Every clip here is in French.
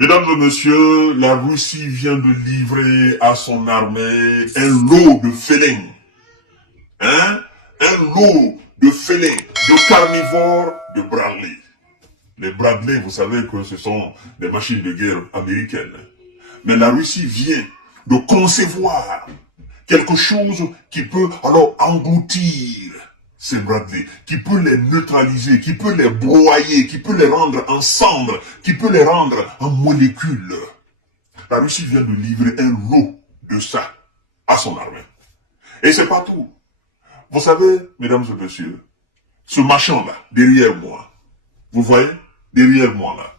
Mesdames et messieurs, la Russie vient de livrer à son armée un lot de félins. Un lot de félins, de carnivores, de Bradley. Les Bradley, vous savez que ce sont des machines de guerre américaines. Mais la Russie vient de concevoir quelque chose qui peut alors engloutir ces Bradley, qui peut les neutraliser, qui peut les broyer, qui peut les rendre en cendres, qui peut les rendre en molécules. La Russie vient de livrer un lot de ça à son armée. Et c'est pas tout. Vous savez, mesdames et messieurs, ce machin-là, derrière moi, vous voyez, derrière moi là,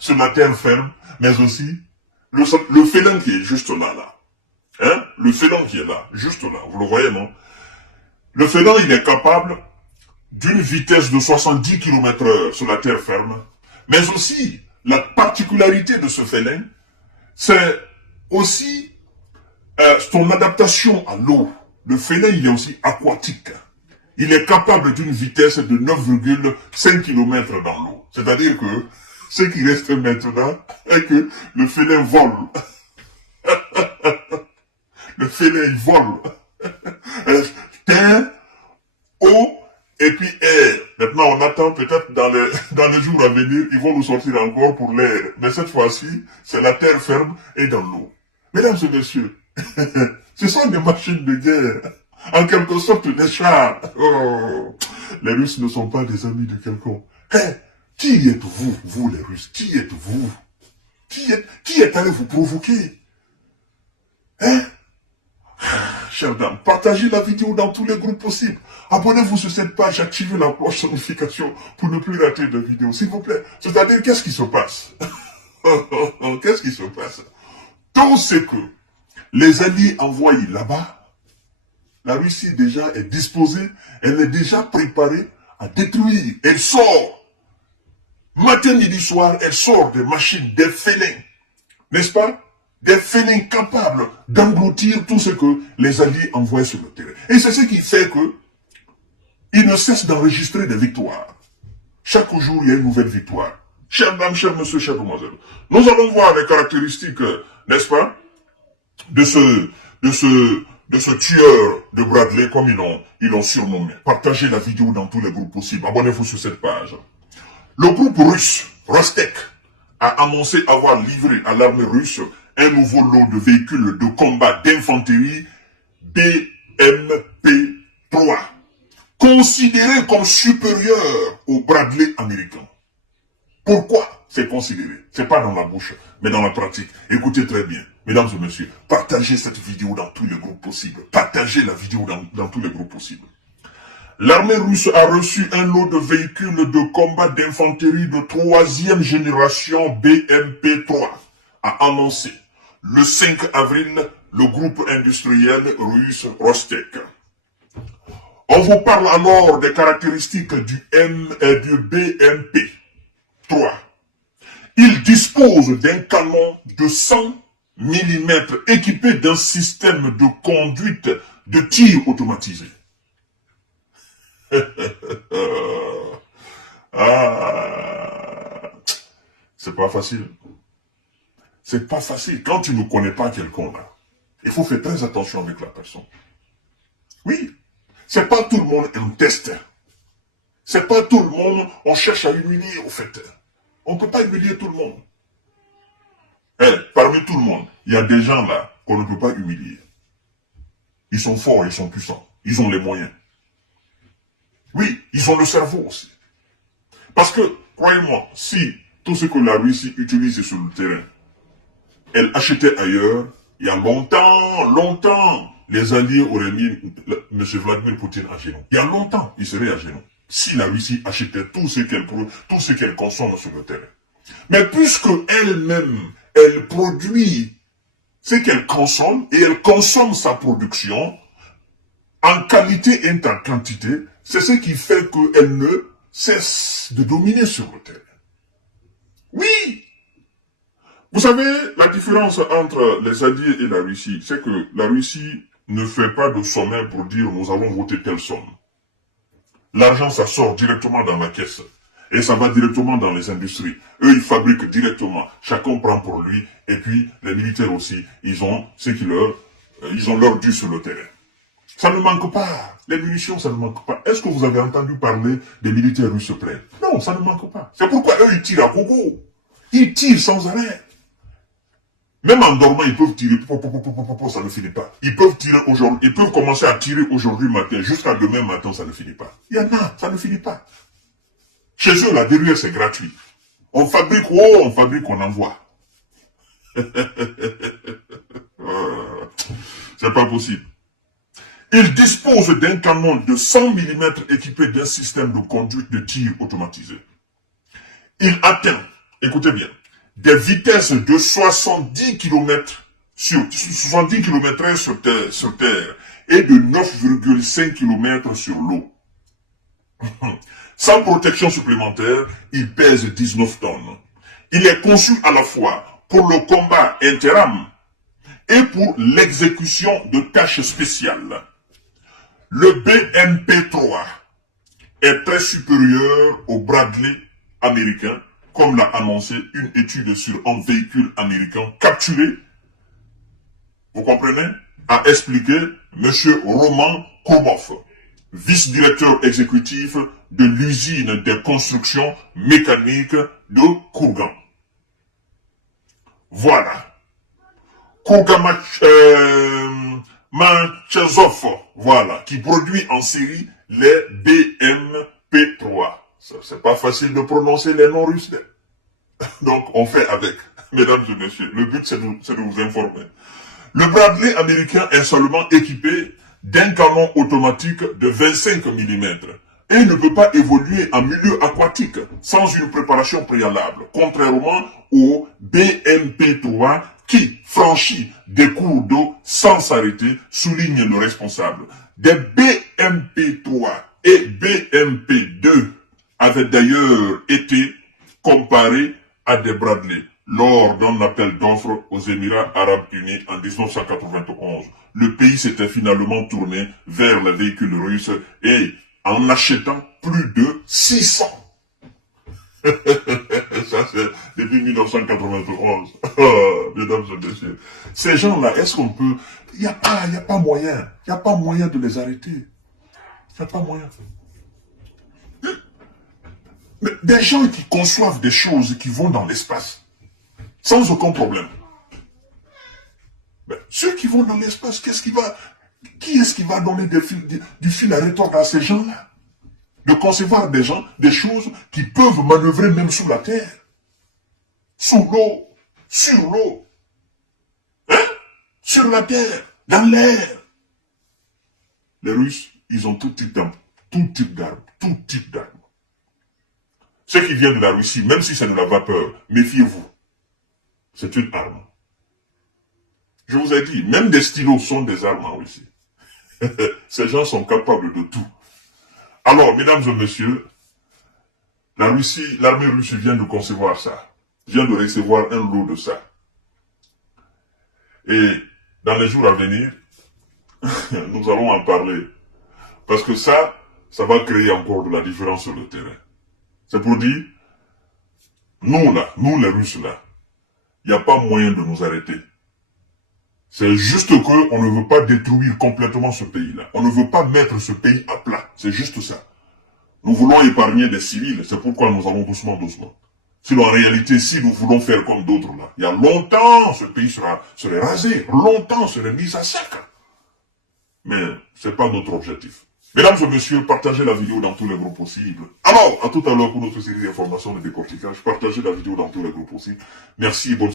sur la terre ferme, mais aussi le félin qui est juste là. Hein? Le félin qui est là, juste là, vous le voyez, non? Le félin, il est capable d'une vitesse de 70 km/h sur la terre ferme, mais aussi, la particularité de ce félin, c'est aussi son adaptation à l'eau. Le félin, il est aussi aquatique. Il est capable d'une vitesse de 9,5 km dans l'eau. C'est-à-dire que ce qui reste maintenant est que le félin vole. Le félin, il vole. Terre, eau, et puis air. Maintenant, on attend peut-être dans les jours à venir, ils vont nous sortir encore pour l'air. Mais cette fois-ci, c'est la terre ferme et dans l'eau. Mesdames et messieurs, ce sont des machines de guerre. En quelque sorte, des chars. Oh, les Russes ne sont pas des amis de quelqu'un. Qui êtes-vous, vous les Russes? Qui êtes-vous? Qui est allé vous provoquer? Chers dames, partagez la vidéo dans tous les groupes possibles. Abonnez-vous sur cette page, activez la cloche de notification pour ne plus rater de vidéos, s'il vous plaît. C'est-à-dire, qu'est-ce qui se passe? Qu'est-ce qui se passe? Tout ce que les Alliés envoient là-bas, la Russie déjà est disposée, elle est déjà préparée à détruire. Elle sort. Matin, midi, soir, elle sort des machines, des félins. N'est-ce pas? Des félins capables d'engloutir tout ce que les Alliés envoient sur le terrain. Et c'est ce qui fait que ils ne cessent d'enregistrer des victoires. Chaque jour, il y a une nouvelle victoire. Chers dames, chers messieurs, chers demoiselles, nous allons voir les caractéristiques, n'est-ce pas, de ce tueur de Bradley, comme ils l'ont surnommé. Partagez la vidéo dans tous les groupes possibles. Abonnez-vous sur cette page. Le groupe russe, Rostek, a annoncé avoir livré à l'armée russe un nouveau lot de véhicules de combat d'infanterie BMP-3, considérés comme supérieurs aux Bradley américains. Pourquoi c'est considéré? C'est pas dans la bouche, mais dans la pratique. Écoutez très bien, mesdames et messieurs, partagez cette vidéo dans tous les groupes possibles. Partagez la vidéo dans tous les groupes possibles. L'armée russe a reçu un lot de véhicules de combat d'infanterie de 3e génération BMP-3, a annoncé le 5 avril le groupe industriel russe Rostek. On vous parle alors des caractéristiques du BMP-3. Il dispose d'un canon de 100 mm équipé d'un système de conduite de tir automatisé. C'est pas facile. C'est pas facile. Quand tu ne connais pas quelqu'un là, il faut faire très attention avec la personne. Oui, c'est pas tout le monde un test. C'est pas tout le monde, on cherche à humilier au fait. On ne peut pas humilier tout le monde. Parmi tout le monde, il y a des gens là qu'on ne peut pas humilier. Ils sont forts, ils sont puissants. Ils ont les moyens. Oui, ils ont le cerveau aussi. Parce que, croyez-moi, si tout ce que la Russie utilise sur le terrain, elle achetait ailleurs, il y a longtemps, les Alliés auraient mis M. Vladimir Poutine à genoux. Il y a longtemps, il serait à genoux. Si la Russie achetait tout ce qu'elle consomme sur le terrain. Mais puisque elle-même, elle produit ce qu'elle consomme, et elle consomme sa production, en qualité et en quantité, c'est ce qui fait qu'elle ne cesse de dominer sur le terrain. Oui! Vous savez, la différence entre les Alliés et la Russie, c'est que la Russie ne fait pas de sommet pour dire nous avons voté telle somme. L'argent, ça sort directement dans la caisse. Et ça va directement dans les industries. Eux, ils fabriquent directement. Chacun prend pour lui. Et puis, les militaires aussi, ils ont ce qui ils ont leur dû sur le terrain. Ça ne manque pas. Les munitions, ça ne manque pas. Est-ce que vous avez entendu parler des militaires russes se plaindre? Non, ça ne manque pas. C'est pourquoi eux, ils tirent à gogo. Ils tirent sans arrêt. Même en dormant, ils peuvent tirer. Ça ne finit pas. Ils peuvent tirer aujourd'hui. Ils peuvent commencer à tirer aujourd'hui matin. Jusqu'à demain matin, ça ne finit pas. Il y en a, ça ne finit pas. Chez eux, là, derrière, c'est gratuit. On fabrique, on envoie. C'est pas possible. Il dispose d'un canon de 100 mm équipé d'un système de conduite de tir automatisé. Il atteint, écoutez bien, des vitesses de 70 km sur 70 km/h sur terre et de 9,5 km sur l'eau. Sans protection supplémentaire, il pèse 19 tonnes. Il est conçu à la fois pour le combat interarmes et pour l'exécution de tâches spéciales. Le BMP-3 est très supérieur au Bradley américain, comme l'a annoncé une étude sur un véhicule américain capturé, vous comprenez, a expliqué M. Roman Komov, vice-directeur exécutif de l'usine des constructions mécaniques de Kurgan. Voilà. Kurgamachezov, voilà, qui produit en série les BMP-3. C'est pas facile de prononcer les noms russes. Donc, on fait avec. Mesdames et messieurs, le but, c'est de vous informer. Le Bradley américain est seulement équipé d'un canon automatique de 25 mm et ne peut pas évoluer en milieu aquatique sans une préparation préalable, contrairement au BMP-3 qui franchit des cours d'eau sans s'arrêter, souligne le responsable. Des BMP-3 et BMP-2 avaient d'ailleurs été comparés à des Bradley lors d'un appel d'offres aux Émirats Arabes Unis en 1991. Le pays s'était finalement tourné vers les véhicules russes et en achetant plus de 600. Ça, c'est depuis 1991. Mesdames et messieurs. Ces gens-là, est-ce qu'on peut... Il n'y a pas moyen. Il n'y a pas moyen de les arrêter. Il n'y a pas moyen. Mais des gens qui conçoivent des choses qui vont dans l'espace, sans aucun problème. Mais ceux qui vont dans l'espace, qui est-ce qui va donner du fil à retordre à ces gens-là? De concevoir des choses qui peuvent manœuvrer même sous la terre, sous l'eau, sur l'eau, hein? Sur la terre, dans l'air. Les Russes, ils ont tout type d'armes, tout type d'armes. Ce qui vient de la Russie, même si c'est de la vapeur, méfiez-vous. C'est une arme. Je vous ai dit, même des stylos sont des armes en Russie. Ces gens sont capables de tout. Alors, mesdames et messieurs, l'armée russe vient de concevoir ça. Vient de recevoir un lot de ça. Et dans les jours à venir, nous allons en parler. Parce que ça va créer encore de la différence sur le terrain. C'est pour dire, nous les Russes là, il n'y a pas moyen de nous arrêter. C'est juste qu'on ne veut pas détruire complètement ce pays-là. On ne veut pas mettre ce pays à plat. C'est juste ça. Nous voulons épargner des civils. C'est pourquoi nous allons doucement. Sinon, en réalité, si nous voulons faire comme d'autres là, il y a longtemps, ce pays serait rasé. Longtemps, serait mis à sec. Mais ce n'est pas notre objectif. Mesdames et messieurs, partagez la vidéo dans tous les groupes possibles. Alors, à tout à l'heure pour notre série d'informations de décortiquage. Partagez la vidéo dans tous les groupes possibles. Merci et bonne